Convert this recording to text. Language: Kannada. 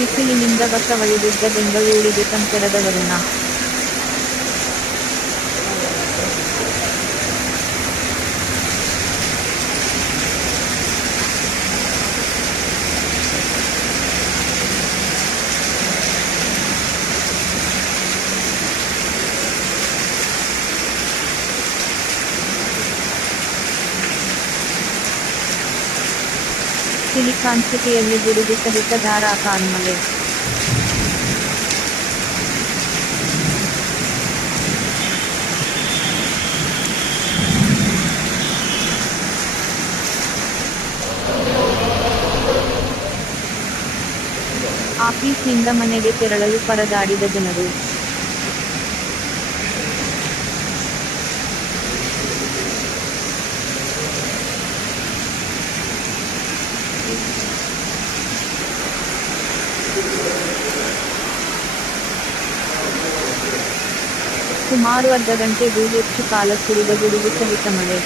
ಬಿಸಿಲಿನಿಂದ ಬಸವಳಿದಿದ್ದ ಬೆಂಗಳೂರಿಗೆ ಸಂತೆರದ ವರುಣ. ಸಿಲಿಕಾನ್ ಸಿಟಿಯಲ್ಲಿ ಗುಡುಗು ಸಹಿತ ಧಾರಾಕಾರ ಮಳೆ. ಆಫೀಸ್ನಿಂದ ಮನೆಗೆ ತೆರಳಲು ಪರದಾಡಿದ ಜನರು. ಸುಮಾರು ಅರ್ಧ ಗಂಟೆಗೂ ಹೆಚ್ಚು ಕಾಲ ಸುರಿದ ಗುಡುಗು ಸಹಿತ ಮಳೆ.